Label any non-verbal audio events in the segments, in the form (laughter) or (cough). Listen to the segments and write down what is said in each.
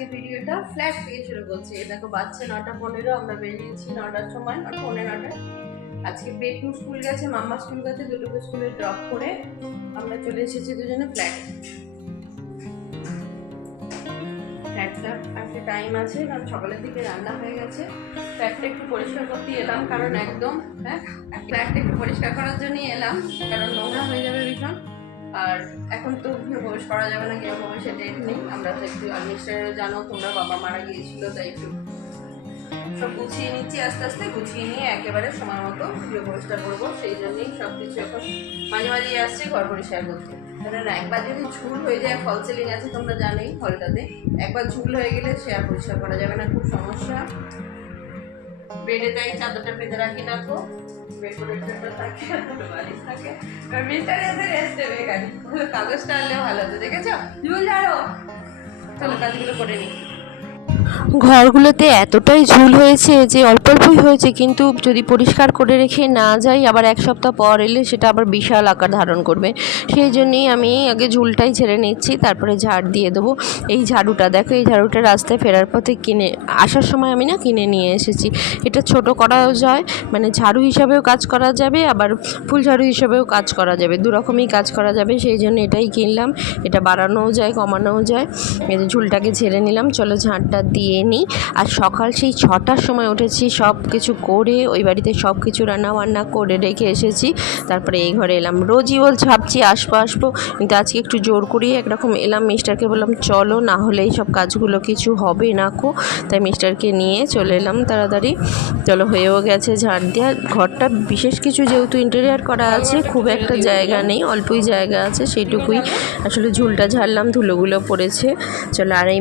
আজকে ভিডিওটা ফ্ল্যাট থেকে শুরু করছি দেখো বাচ্চা নটা পনেরো, আমরা বেরিয়েছি নটার সময় আর পনেরো নটায় আজকে বেটু স্কুল গেছে, মাম্মা স্কুল গেছে, দুটোকে স্কুলে ড্রপ করে আমরা চলে এসেছি দুজনে ফ্ল্যাট ফ্ল্যাটটা একটা টাইম আছে, কারণ সকালের দিকে রান্না হয়ে গেছে। ফ্ল্যাটটা একটু পরিষ্কার করতে এলাম, কারণ একদম হ্যাঁ ফ্ল্যাটটা একটু পরিষ্কার করার জন্যই এলাম, কারণ নোংরা হয়ে যাবে ভীষণ। আর এখন তো প্রবেশ করা যাবে না গৃহ প্রবেশের ডেট নেই। আমরা তো একটু আর নিশ্চয়ই জানো, তোমরা বাবা মারা গিয়েছিল, তাই একটু সব গুছিয়ে নিচ্ছি, আস্তে আস্তে গুছিয়ে নিয়ে একেবারে সময় মতো গৃহ প্রবেশটা করব। সেই জন্যই সব কিছু এখন মাঝে মাঝেই আসছে ঘর পরিষ্কার করতে। কারণ একবার যদি ঝুল হয়ে যায়, ফল সিলিং আছে, তোমরা জানোই হলটাতে। একবার ঝুল হয়ে গেলে আর পরিষ্কার করা যাবে না, খুব সমস্যা। বেডে তাই চাদরটা পেতে রাখি না তো কাগজটা আনলে ভালো হতো, দেখেছ? চুল ঝাড়ো। চলো কাজগুলো করে নিই। ঘরগুলোতে এতটাই ঝুল হয়েছে যে অল্প অল্পই হয়েছে, কিন্তু যদি পরিষ্কার করে রেখে না যাই, আবার এক সপ্তাহ পর এলে সেটা আবার বিশাল আকার ধারণ করবে। সেই জন্যই আমি আগে ঝুলটাই ছেড়ে নিচ্ছি, তারপরে ঝাড় দিয়ে দেবো। এই ঝাড়ুটা দেখো, এই ঝাড়ুটা রাস্তায় ফেরার পথে কিনে, আসার সময় আমি না কিনে নিয়ে এসেছি। এটা ছোট করাও যায় মানে ঝাড়ু হিসাবেও কাজ করা যাবে, আবার ফুল ঝাড়ু হিসাবেও কাজ করা যাবে। দু রকমই কাজ করা যাবে, সেই জন্য এটাই কিনলাম। এটা বাড়ানোও যায়, কমানোও যায়। এই ঝুলটাকে ছেড়ে নিলাম, চলো ঝাঁটটা দিয়ে নিই। আর সকাল সেই ছটার সময় উঠেছি, সব কিছু করে ওই বাড়িতে সব কিছু রান্না বান্না করে রেখে এসেছি। তারপরে এই ঘরে এলাম। রোজই বল ভাবছি আসব আসব। কিন্তু আজকে একটু জোর করিয়ে একরকম এলাম মিস্টারকে, বললাম, চলো, না হলে এই সব কাজগুলো কিছু হবে না কো। তাই মিস্টারকে নিয়ে চলে এলাম তাড়াতাড়ি। চলো, হয়েও গেছে ঝাড় দেওয়া ঘরটা বিশেষ কিছু যেহেতু ইন্টেরিয়ার করা আছে, খুব একটা জায়গা নেই, অল্পই জায়গা আছে, সেইটুকুই। আসলে ঝুলটা ঝাড়লাম, ধুলোগুলো পড়েছে। চলো, আর এই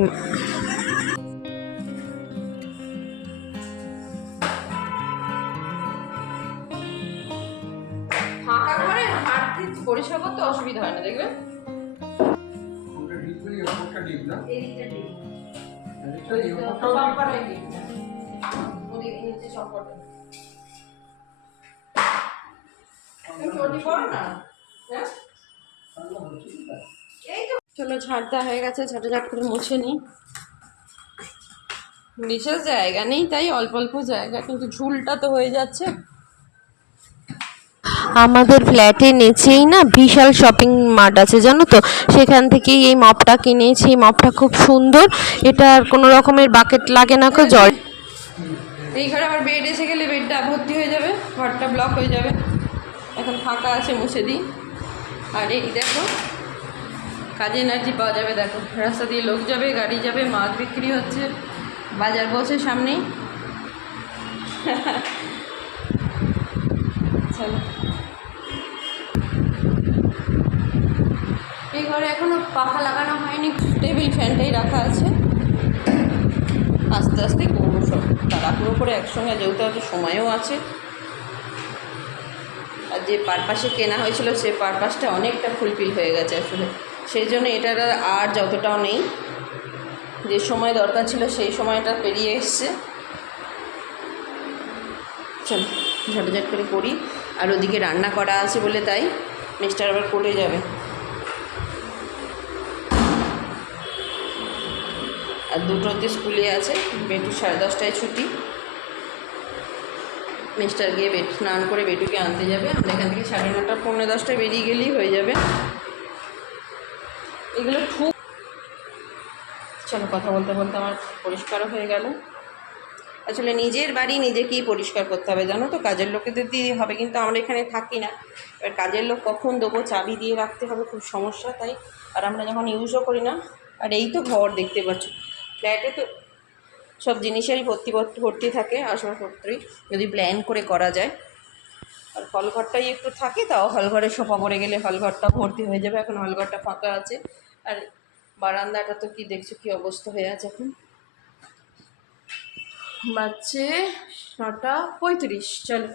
এই তো। চলো ঝাড়টা হয়ে গেছে ঝাঁটা ঝাট করে মুছে নিই। বিশেষ জায়গা নেই তাই অল্প অল্প জায়গা কিন্তু ঝুলটা তো হয়ে যাচ্ছে। আমাদের ফ্ল্যাটের নিচেই না বিশাল শপিং মার্ট আছে, জানো তো? সেখান থেকেই এই মপটা কিনেছি। এই মপটা খুব সুন্দর। এটা আর কোনো রকমের বাকেট লাগে না কো জল। এই ঘরে আবার বেড এসে গেলে বেডটা ভর্তি হয়ে যাবে, ঘরটা ব্লক হয়ে যাবে। এখন ফাঁকা আছে, মুছে দিই। আর এই দেখো কাজে এনার্জি পাওয়া যাবে, দেখো। রাস্তা দিয়ে লোক যাবে, গাড়ি যাবে, মাছ বিক্রি হচ্ছে। বাজার বসে সামনেই। (laughs) চলো। এই ঘরে এখনও পাখা লাগানো হয়নি, টেবিল ফ্যানটাই রাখা আছে। আস্তে আস্তে করব সব। তাড়াহুড়ো করে একসঙ্গে যেহেতু আছে সময়ও আছে। আর যে পারপাসে কেনা হয়েছিল, সে পারপাসটা অনেকটা ফুলফিল হয়ে গেছে আসলে। সেই জন্য এটার আর যতটাও নেই। যে সময় দরকার ছিল, সেই সময়টা পেরিয়ে এসছে। চল, ঝটঝট করে করি। আর ওদিকে রান্না করা আছে বলে তাই মিস্টার আবার করে যাবে। আর দুটোতে স্কুলে আছে বেটু সাড়ে দশটায় ছুটি। মিস্টার গিয়ে বেট, স্নান করে বেটুকে আনতে যাবে। আমরা এখান থেকে সাড়ে নটা, পৌনে দশটায় বেরিয়ে গেলেই হয়ে যাবে। এগুলো খুব চলো, কথা বলতে বলতে আমার পরিষ্কারও হয়ে গেল। আসলে নিজের বাড়ি নিজেকেই পরিষ্কার করতে হবে, জানো তো? কাজের লোকেদের দিয়ে হবে, কিন্তু আমরা এখানে থাকি না। এবার কাজের লোক কখন দেবো? চাবি দিয়ে রাখতে হবে, খুব সমস্যা, তাই? আর আমরা যখন ইউজও করি না, আর এই তো ঘর দেখতে পাচ্ছ। ফ্ল্যাটে তো সব জিনিসেরই ভর্তি ভর্তি থাকে, আসবাবপত্রই, যদি প্ল্যান করে করা যায়। আর হলঘরটাই একটু থাকে, তাও হলঘরে সোফা পড়ে গেলে হলঘরটা ভর্তি হয়ে যাবে, এখন হলঘরটা ফাঁকা আছে। আর বারান্দাটা তো কি দেখছ, কি অবস্থা হয়ে আছে এখন? বাচ্চে নটা পঁয়ত্রিশ, চলো।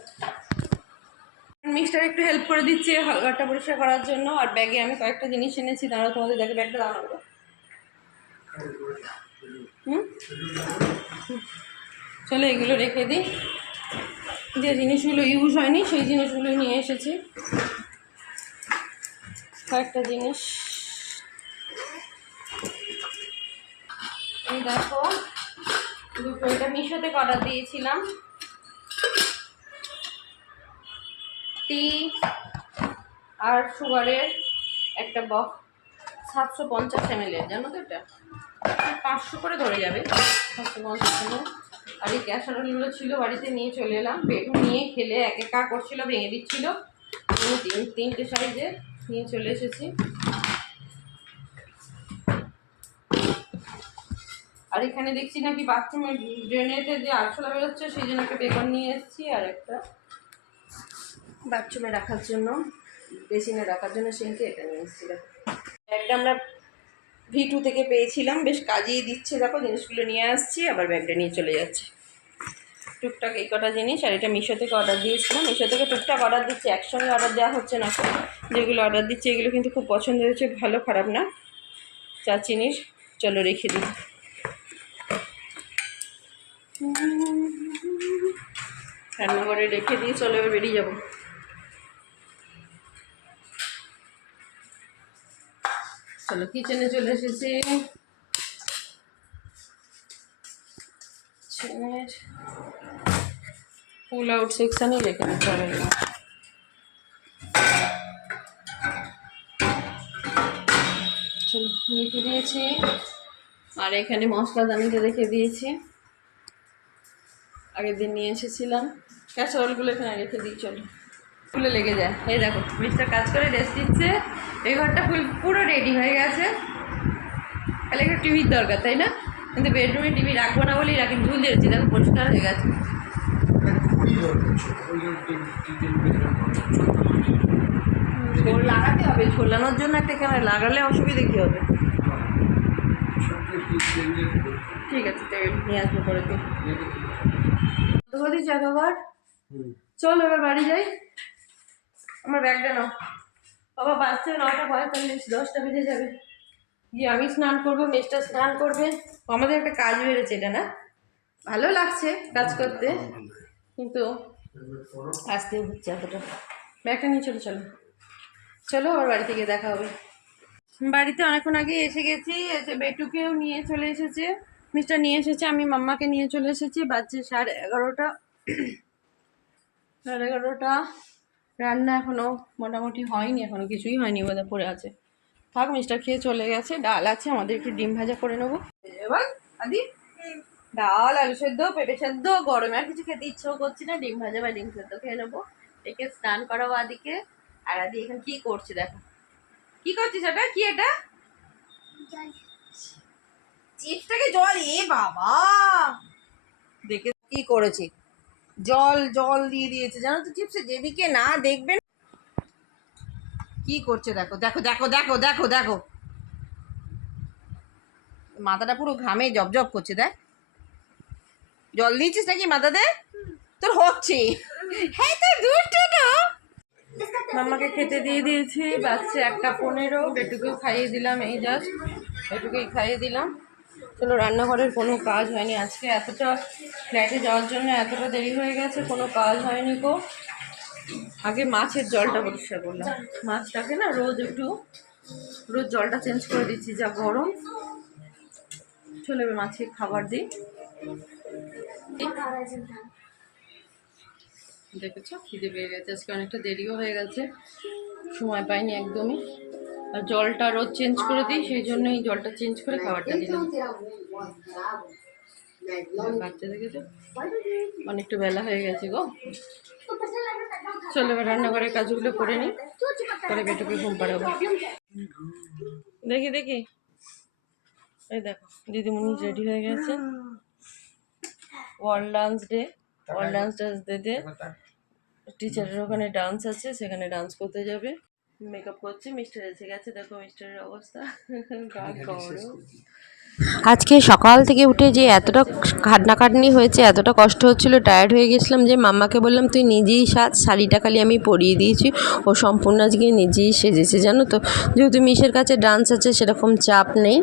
মিক্সটার একটু হেল্প করে দিচ্ছি ঘরটা পরিষ্কার করার জন্য, আর ব্যাগে আমি কয়েকটা জিনিস এনেছি দাঁড়াও তোমাদের দেখে ব্যাগটা দাঁড়াবো হুম? চলো এগুলো রেখে দিই। যে জিনিসগুলো ইউজ হয়নি, সেই জিনিসগুলো নিয়ে এসেছি। কয়েকটা জিনিস। দেখো দুটো এটা মিশো থেকে অর্ডার দিয়েছিলাম? টি আর সুগারের একটা বক্স সাতশো পঞ্চাশ এম এর, জানো তো এটা? পাঁচশো করে ধরে যাবে, সাতশো পঞ্চাশ এম আর এই ক্যাসারোলগুলো ছিল, বাড়িতে নিয়ে চলে এলাম। বেগুন নিয়ে খেলে এক একা করছিল, ভেঙে দিচ্ছিল। তিন তিনটে সাইজে নিয়ে চলে এসেছি। আর এখানে দেখছি নাকি বাথরুমের ড্রেনেতে যে আরশোলা বেরোচ্ছে, সেই জন্য একটা বেগুন নিয়ে এসেছি আর একটা বাথরুমে রাখার জন্য, বেসিনে রাখার জন্য সিঙ্কে এটা নিয়ে এসেছিলাম ব্যাগটা আমরা ভি টু থেকে পেয়েছিলাম, বেশ কাজেই দিচ্ছে দেখো, জিনিসগুলো নিয়ে আসছি, আবার ব্যাগটা নিয়ে চলে যাচ্ছে। টুকটাক এই কটা জিনিস, আর এটা মিশো থেকে অর্ডার দিয়েছিলাম। মিশো থেকে টুকটাক অর্ডার দিচ্ছে, একসঙ্গে অর্ডার দেওয়া হচ্ছে না যেগুলো অর্ডার দিচ্ছে, এগুলো কিন্তু খুব পছন্দ হয়েছে, ভালো খারাপ না। চা চিনির, চলো রেখে দিই। রান্নাঘরে রেখে দিয়ে চলে, এবার বেরিয়ে যাব। চলো কিচেনে চলে এসেছি। ফুল আউট সেকশানেই রেখে দিতে হবে। চলো, রেখে দিয়েছি। আর এখানে মশলা দানিতে রেখে দিয়েছি। আগের দিন নিয়ে এসেছিলাম। ক্যাসারোলগুলো এখানে রেখে দিই, চলো। ফুলে লেগে যায়। এই দেখো মিস্টার কাজ করে রেস্ট দিচ্ছে। এই ঘরটা ফুল পুরো রেডি হয়ে গেছে। তাহলে একটা টিভির দরকার, তাই না? কিন্তু বেডরুমে টিভি রাখব না বলেই রাখি ঝুল দিয়েছি দেখো পরিষ্কার হয়ে গেছে। লাগাতে হবে, ঝোলানোর জন্য একটা এখানে লাগালে অসুবিধে কী হবে? ঠিক আছে, তাই নিয়ে আসব পরে দিন। বলি জাগাবার চল এবার বাড়ি যাই। আমার ব্যাগটা নাও। বাবা বাচ্চা নটা পঁয়তাল্লিশ দশটা বেজে যাবে। গিয়ে আমি স্নান করব মেজটা স্নান করবে। আমাদের একটা কাজ বেড়েছে এটা না? ভালো লাগছে কাজ করতে। কিন্তু আসতে হচ্ছে এতটা। ব্যাগটা নিয়ে চলো চলো। চলো আবার বাড়ি থেকে দেখা হবে। বাড়িতে অনেকক্ষণ আগে এসে গেছি এসে বেটুকেও নিয়ে চলে এসেছে। মিস্টার নিয়ে এসেছে, আমি মাম্মাকে নিয়ে চলে এসেছি। বাজছে সাড়ে এগারোটা। সাড়ে এগারোটা। রান্না এখনও মোটামুটি হয়নি এখনও কিছুই হয়নি বোধহয় পড়ে আছে। থাক মিস্টার খেয়ে চলে গেছে। ডাল আছে আমাদের একটু ডিম ভাজা করে নেব। এবার, আদি, ডাল, আলু সেদ্ধ, পেঁপে সেদ্ধ, গরমে আর কিছু খেতে ইচ্ছেও করছি না। ডিম ভাজা বা ডিম সেদ্ধ খেয়ে নেব। একে স্নান করাবো আদিকে। আর আদি এখানে কি করছে দেখো। কি করছিস এটা কি এটা? চিপসটাকে জল, এ বাবা। দেখে কি করেছি? জল জল দিয়ে দিয়েছে। জানো তো চিপসে যেদিকে না দেখবেন, কি করছে দেখো দেখো দেখো দেখো দেখো দেখো। মাথাটা পুরো ঘামে জবজব করছে, দেখ। জল দিয়েছিস নাকি মাথাতে? তোর হচ্ছে। হ্যাঁ তোর তো। খেতে দিয়ে দিয়েছি, বাচ্চা একটা পনেরো বেটুকেও খাইয়ে দিলাম, এই জাস্ট বেটুকেই খাইয়ে দিলাম। চলো, রান্নাঘরের কোনো কাজ হয়নি। আজকে এতটা ফ্ল্যাটে যাওয়ার জন্য এতটা দেরি হয়ে গেছে, কোনো কাজ হয়নি গো। আগে মাছের জলটা পরিষ্কার করলাম। মাছটাকে না রোজ একটু, রোজ জলটা চেঞ্জ করে দিচ্ছি, যা গরম। চলে মাছকে খাবার দিই। দেখেছ? খিদে পেয়ে গেছে। আজকে অনেকটা দেরিও হয়ে গেছে। সময় পাইনি একদমই। জলটা রোজ চেঞ্জ করে দিই সেই জন্যই জলটা চেঞ্জ করে খাবারটা দিলাম বাচ্চা দেখেছ? অনেকটা বেলা হয়ে গেছে গো। চলো এবার রান্নাঘরের কাজগুলো করে নিই পরে বেটুকে ঘুম পাড়াবো। দেখি দেখি। এই দেখো দিদিমণি রেডি হয়ে গেছে। World dance day world dance dance ডেতে টিচারের ওখানে ডান্স আছে সেখানে ডান্স করতে যাবে। মেকআপ করছে মিস্টার এসে গেছে দেখো মিস্টারের অবস্থা। আজকে সকাল থেকে উঠে যে এতটা খাটনাখাটনি হয়েছে এতটা কষ্ট হচ্ছিল টায়ার্ড হয়ে গেছিলাম যে মাম্মাকে বললাম তুই নিজেই সাজ শাড়িটা খালি আমি পরিয়ে দিয়েছি ও সম্পূর্ণ আজকে নিজেই সেজেছে জানো তো? যেহেতু মিশের কাছে ডান্স আছে সেরকম চাপ নেই।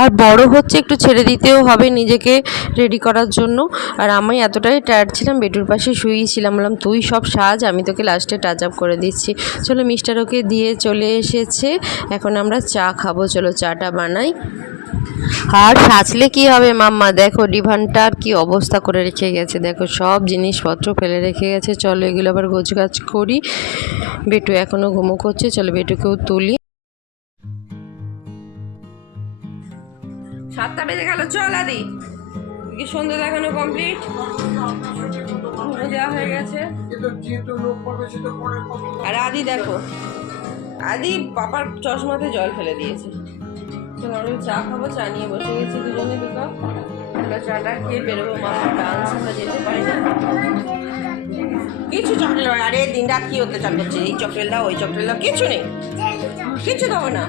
আর বড় হচ্ছে একটু ছেড়ে দিতেও হবে নিজেকে রেডি করার জন্য। আর আমি এতটাই টায়ার্ড ছিলাম, বেটুর পাশে শুয়েছিলাম বললাম, তুই সব সাজ, আমি তোকে লাস্টে টাচ আপ করে দিচ্ছি। চলো মিস্টার ওকে দিয়ে চলে এসেছে। এখন আমরা চা খাব, চলো, চাটা বানাই। আর সাজলে কি হবে, মাম্মা? দেখো ডিভানটার কি অবস্থা করে রেখে গেছে। দেখো, সব জিনিসপত্র ফেলে রেখে গেছে। চলো, এগুলো আবার গোছগাছ করি। বেটু এখনও ঘুমো করছে চলো, বেটুকেও তুলি। সাতটা বেজে গেল, চল আদি। কি সন্ধ্যে দেখানো কমপ্লিট দেওয়া হয়ে গেছে। আর আদি দেখো, আদি পাপার চশমাতে জল ফেলে দিয়েছে। আমরা চা খাব, চা নিয়ে বসে গেছি দুজনে চাটা খেয়ে বেরোবো, মামার ডান্স আমরা যেতে পারি না। কিছু চকলেট, আরে দিন রাত কি অত্যাচার করছে? এই চকলেট দাও ওই চকলেট দাও কিছু নেই। কিছু দেবো না।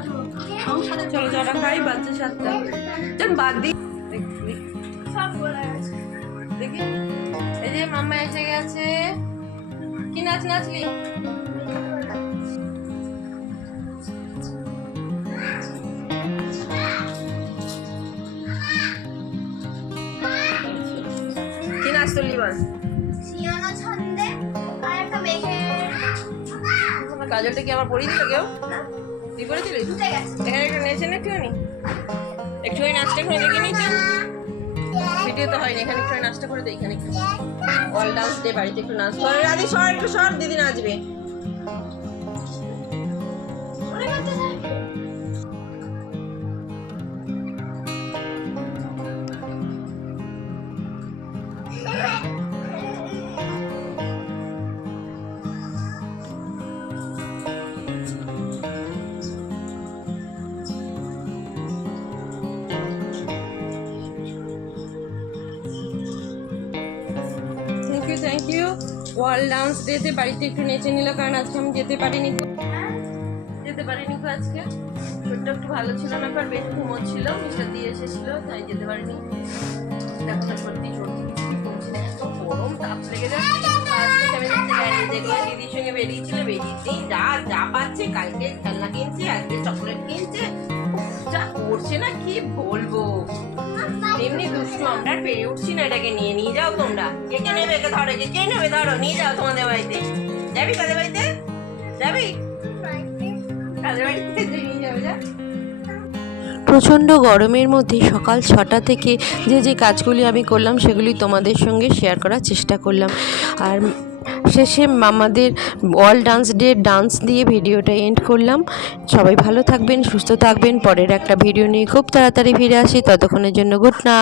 চলো চাটা খাই বাচ্চা সাতটা। চল বাদ দি। দেখি। এই যে মাম্মা এসে গেছে। কি নাচ নাচলি? কি নাচ তুললি বল? কাজলটা কি আবার পরিয়ে দিল কেউ এখানে একটু নেচে একটুখানি। একটুখানি নাচটা এখানে দেখে ভিডিও তো হয়নি, এখানে একটু নাচটা করে দিই এখানে অল ডান্স বাড়িতে একটু নাচ করে। রাধি একটু সর, দিদি নাচবে। ওয়ার্ল্ড ডান্স ডেতে বাড়িতে একটু নেচে নিল, কারণ আজকে আমি যেতে পারিনি। যেতে পারিনি আজকে। শরীরটা একটু ভালো ছিল না, কারণ বেশ ঘুমোচ্ছিল, মিস্টার দিয়ে এসেছিল, তাই যেতে পারিনি। তো সত্যি দিদির সঙ্গে বেরিয়েছিল বেরিয়েছেই যা যা পাচ্ছে, কালকে খেলনা কিনছে, আজকে চকলেট কিনছে। যা করছে না, কি বলব? এমনি দুষ্টু আমরা পেরে উঠছি না এটাকে নিয়ে নিয়ে যাও তোমরা। নেবে একে? ধরো কে নেবে? ধরো, নিয়ে যাও তোমাদের বাড়িতে। যাবি কাদের বাড়িতে? যাবি? কাদের বাড়িতে? নিয়ে যাবে, যা। প্রচণ্ড গরমের মধ্যে সকাল ছটা থেকে যে যে কাজগুলি আমি করলাম, সেগুলি তোমাদের সঙ্গে শেয়ার করার চেষ্টা করলাম। আর শেষে আমাদের অল ডান্স ডে, ডান্স দিয়ে ভিডিওটা এন্ড করলাম। সবাই ভালো থাকবেন, সুস্থ থাকবেন। পরের একটা ভিডিও নিয়ে খুব তাড়াতাড়ি ফিরে আসি। ততক্ষণের জন্য গুড নাইট।